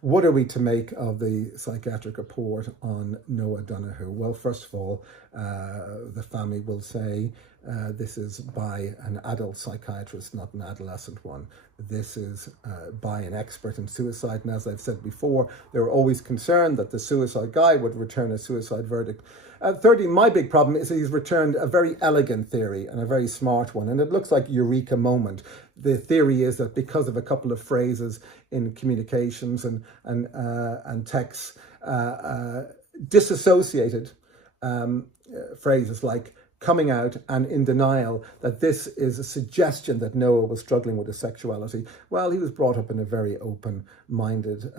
What are we to make of the psychiatric report on Noah Donohoe? Well, first of all, the family will say this is by an adult psychiatrist, not an adolescent one. This is by an expert in suicide. And as I've said before, they were always concerned that the suicide guy would return a suicide verdict. Thirdly, my big problem is that he's returned a very elegant theory and a very smart one. And it looks like a eureka moment. The theory is that because of a couple of phrases in communications and texts, disassociated phrases like coming out and in denial, that this is a suggestion that Noah was struggling with his sexuality. Well, he was brought up in a very open-minded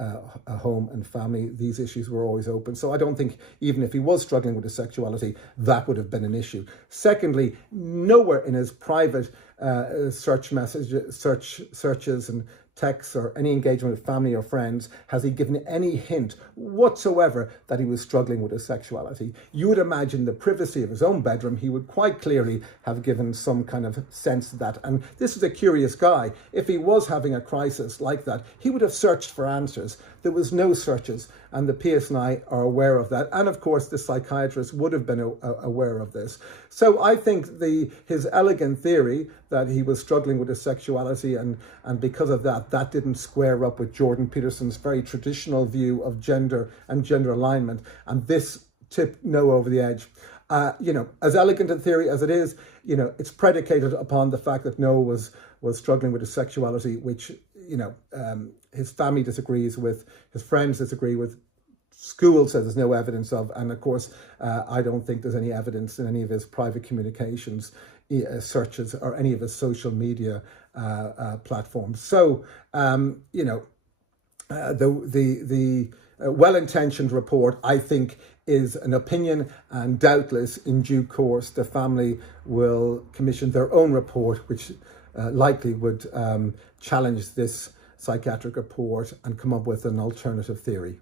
home and family. These issues were always open. So I don't think even if he was struggling with his sexuality, that would have been an issue. Secondly, nowhere in his private searches and texts or any engagement with family or friends has he given any hint whatsoever that he was struggling with his sexuality. You would imagine the privacy of his own bedroom, he would quite clearly have given some kind of sense of that. And this is a curious guy. If he was having a crisis like that, he would have searched for answers. There was no searches, and the PSNI are aware of that. And of course, the psychiatrist would have been aware of this. So I think his elegant theory that he was struggling with his sexuality and because of that didn't square up with Jordan Peterson's very traditional view of gender and gender alignment. And this tipped Noah over the edge. As elegant a theory as it is, it's predicated upon the fact that Noah was struggling with his sexuality, which, his family disagrees with, his friends disagree with, school says there's no evidence of, and of course, I don't think there's any evidence in any of his private communications, searches, or any of his social media platforms. So, the well-intentioned report, I think, is an opinion, and doubtless in due course the family will commission their own report, which likely would challenge this psychiatric report and come up with an alternative theory.